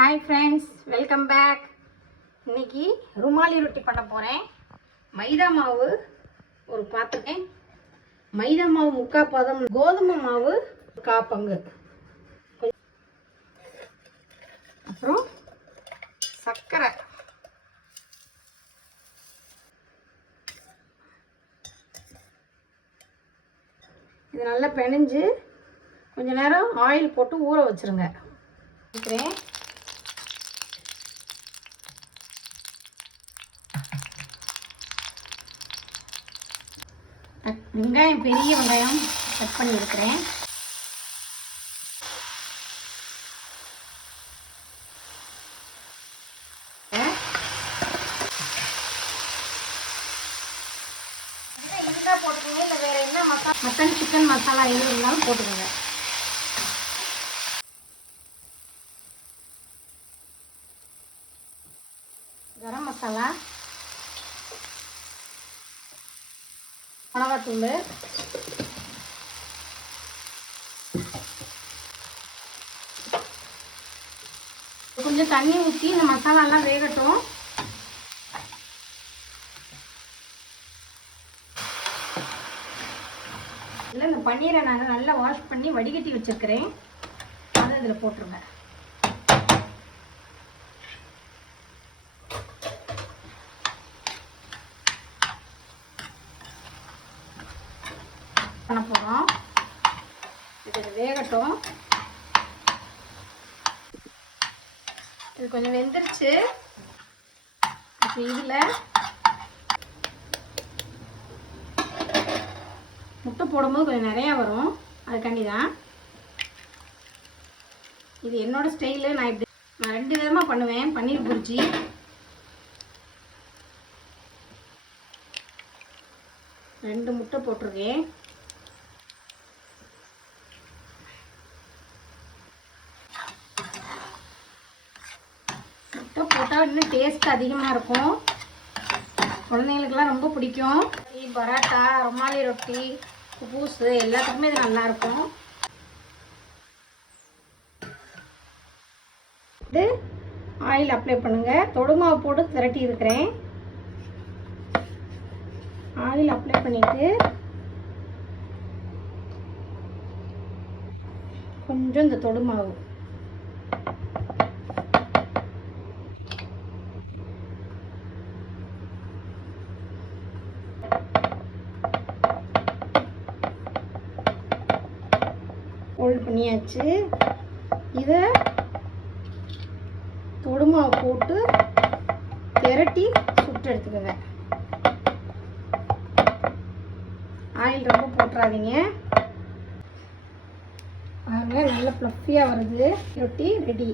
Hi friends, welcome back. இன்றைக்கி ருமாலி ரொட்டி பண்ண போகிறேன். மைதா மாவு ஒரு பார்த்துட்டேன், மைதா மாவு 3/4 பதம், கோதுமை மாவு 1/4 பங்கு, அப்புறம் சர்க்கரை, இது நல்லா பிணைஞ்சு கொஞ்ச நேரம் ஆயில் போட்டு ஊற வச்சுருங்க. வைக்கிறேன். வெங்காயம், பெரிய வெங்காயம் கட் பண்ணி இருக்கிறேன். இதுதான் போட்டுக்கோங்க, இல்லை வேறு என்ன மசாலா, மட்டன் சிக்கன் மசாலா எது இருந்தாலும் போட்டுக்கோங்க. கரம் மசாலா, மிளகாத்தூள், கொஞ்சம் தண்ணி ஊற்றி இந்த மசாலாலாம் வேகட்டும். இல்லை, இந்த பன்னீரை நான் நல்லா வாஷ் பண்ணி வடிகட்டி வச்சுருக்கிறேன், அதை இதில் போட்டுருங்க. பண்ண போகிறோம். இது வேகட்டும். இது கொஞ்சம் வெந்துருச்சு. இதில் முட்டை போடும்போது கொஞ்சம் நிறையா வரும், அதுக்காண்டி தான். இது என்னோட ஸ்டைலு. நான் 2 விதமாக பண்ணுவேன். பன்னீர் புர்ஜி, ரெண்டு முட்டை போட்டிருக்கேன். முட்டை போட்டால் இன்னும் டேஸ்ட் அதிகமாக இருக்கும். குழந்தைங்களுக்கெல்லாம் ரொம்ப பிடிக்கும். பரோட்டா, ருமாலி ரொட்டி, குபூஸு எல்லாத்துக்குமே இது நல்லாயிருக்கும். இது ஆயில் அப்ளை பண்ணுங்கள். தொடுமாவு போட்டு திரட்டி இருக்கிறேன். ஆயில் அப்ளை பண்ணிவிட்டு கொஞ்சம் இந்த தொடுமாவு, ஃபோல்ட் பண்ணியாச்சு. இதை தொடுமாவு போட்டு திரட்டி சுட்டு எடுத்துக்கோங்க. ஆயில் ரொம்ப போட்டுறாதீங்க. பாருங்க, நல்லா ஃப்ளஃபியாக வருது. ரொட்டி ரெடி.